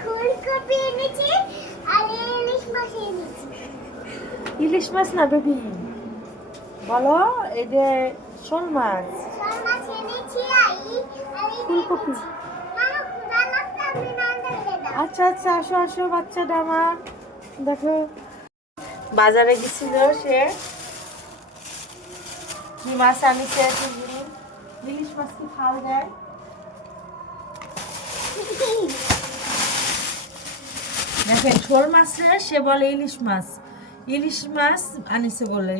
ফুলকপি এনেছি আর ইলিশ মাছ এনেছি। ইলিশ মাছ না বেবি, বলো এই যে শোল মাছ। শোল মাছ এনেছি আর ফুলকপি। মামা ক্ষুধা লাগছে আপনি রান্না করে দাও। আচ্ছা আচ্ছা, আসো আসো বাচ্চাটা আমার। দেখো বাজারে গেছিল সে, কি মাছ আনিছে, ইলিশ মাছ কি খাল দেয়। দেখেন শোল মাছ সে বলে ইলিশ মাছ, ইলিশ মাছ আনিছে বলে।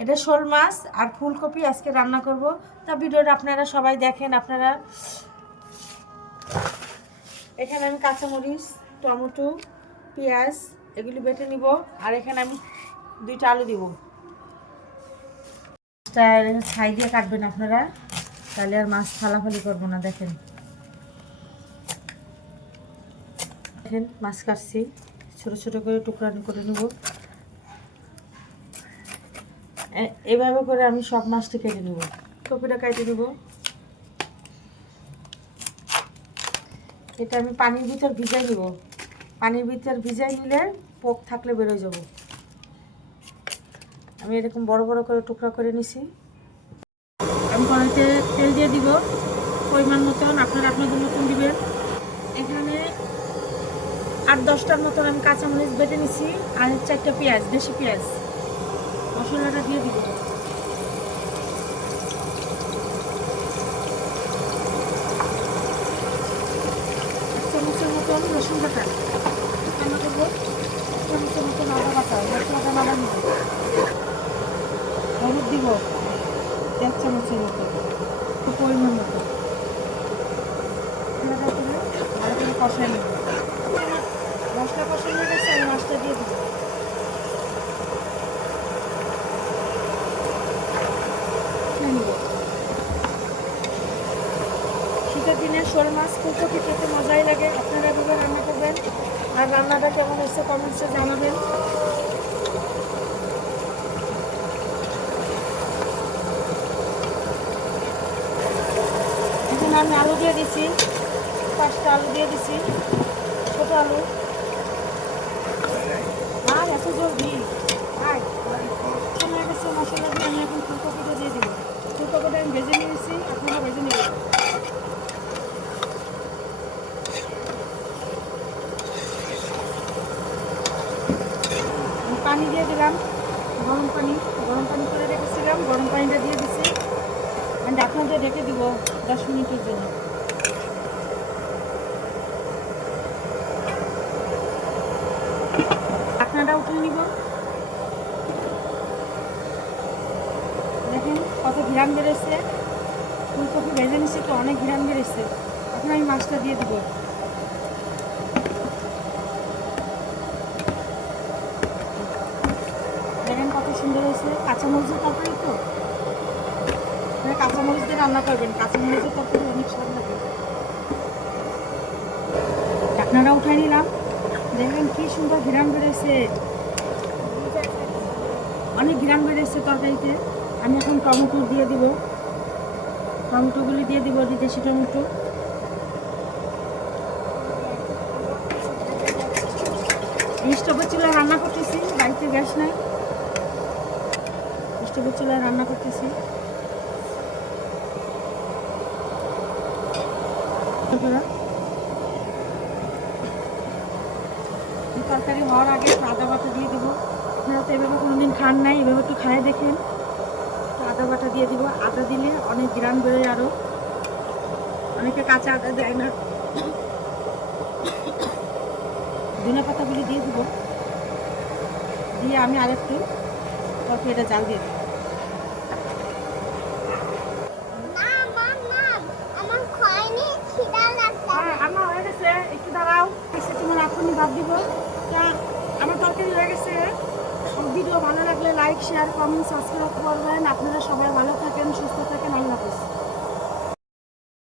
এটা শোল মাছ আর ফুলকপি আজকে রান্না করব। তা ভিডিওটা আপনারা সবাই দেখেন। আপনারা এখানে আমি কাঁচামরিচ, টমেটো, পেঁয়াজ এগুলি বেটে নিব। আর এখানে আমি 2টা আলু দিব। ছাই দিয়ে কাটবেন আপনারা, তাহলে আর মাছ ফালাফালি করবো না। দেখেন দেখেন মাছ কাটছি, ছোট ছোট করে টুকরা করে নেব। এভাবে করে আমি সব মাছটা কেটে নেব। কপিটা কেটে নেব। এটা আমি পানির ভিতর ভিজাই নেব। পানির ভিতর ভিজাই নিলে পোক থাকলে বেরোয় যাব। আমি এরকম বড় বড় করে টুকরা করে নিছি। আমি কড়াইতে তেল দিয়ে দিব পরিমাণ মতন, আপনারা আপনাদের মতন দিবেন। এখানে 8-10টার মতন আমি কাঁচামরিচ বেটে নিছি আর 4টা পেঁয়াজ, দেশি পেঁয়াজ। মশলাটা দিয়ে দিব। চামচের মতন রসুন বাটা রান্না করবো। চামচের মতন আদা বাটা, মশলাটা নাড়া নিব। হলুদ দিব 1 চামচের মতো, পরিমাণ মতো। মশলাটা করে ভালো করে কষাই নেব। মশলা কষানো হয়ে গেছে, আমি মাছটা দিয়ে দিব। শীতের দিনে শোল মাছ ফুলকপি খেতে মজাই লাগে। আপনারা এভাবে রান্না করবেন আর রান্নাটা কেমন হচ্ছে কমেন্টসে জানাবেন। এখানে আমি আলু দিয়ে দিছি, 5টা আলু দিয়ে দিছি, ছোট আলু। আর এত জলদি সময় গেছে মশলা দিয়ে আমি এখন ফুলকপিটা দিয়ে দিব। ফুলকপিটা আমি ভেজে নিয়েছি, আপনারা ভেজে নেবেন। পানি দিয়ে দিলাম, গরম পানি করে রেখেছিলাম, গরম পানিটা দিয়ে দিচ্ছি। আমি ঢাকনা দিয়ে ঢেকে দিব 10 মিনিটের জন্য। ঢাকনাটা উঠিয়ে নিব। দেখেন কত ঘিরান বেরোচ্ছে, ফুলকপি ভেজে নিচ্ছি তো অনেক ঘিরান বেরোচ্ছে। এখন আমি মাছটা দিয়ে দিব। দেখেন কত সুন্দর হয়েছে। কাঁচামরিচের তরকারি তো, মানে কাঁচামরিচ দিয়ে রান্না করবেন, কাঁচামরিচের তরকারি অনেক স্বাদ লাগে। ঢাকনাটা উঠাই নিলাম। দেখবেন কি সুন্দর ঘিরান বেরোচ্ছে, অনেক ঘিরান বেরোচ্ছে তরকারিতে। আমি এখন টমেটো দিয়ে দিব, টমেটোগুলি দিয়ে দিব, দেশি টমেটো। স্টোভের চুলায় রান্না করতেছি, বাড়িতে গ্যাস নাই, স্টোভের চুলায় রান্না করতেছি। তরকারি হওয়ার আগে আদা বাটা দিয়ে দিব। আপনারা তো এভাবে কোনোদিন খান নাই, এভাবে একটু খায় দেখেন। আদা বাটা দিয়ে দিব। আদা দিলে অনেক গ্রান বেরোয়, আরও অনেকে কাঁচা আদা দেয় না। ধনে পাতাগুলি দিয়ে দিব, দিয়ে আমি আরেকটু তরকারিটা জাল দিয়ে দেবো। আমার হয়ে গেছে, একটু দাঁড়াও, তোমার এখনই ভাত দিব। তা আমার তরকারি হয়ে গেছে। ভিডিও ভালো লাগলে লাইক, শেয়ার, কমেন্ট, সাবস্ক্রাইব করবেন। আপনারা সবাই ভালো থাকেন, সুস্থ থাকেন। আল্লাহ হাফেজ।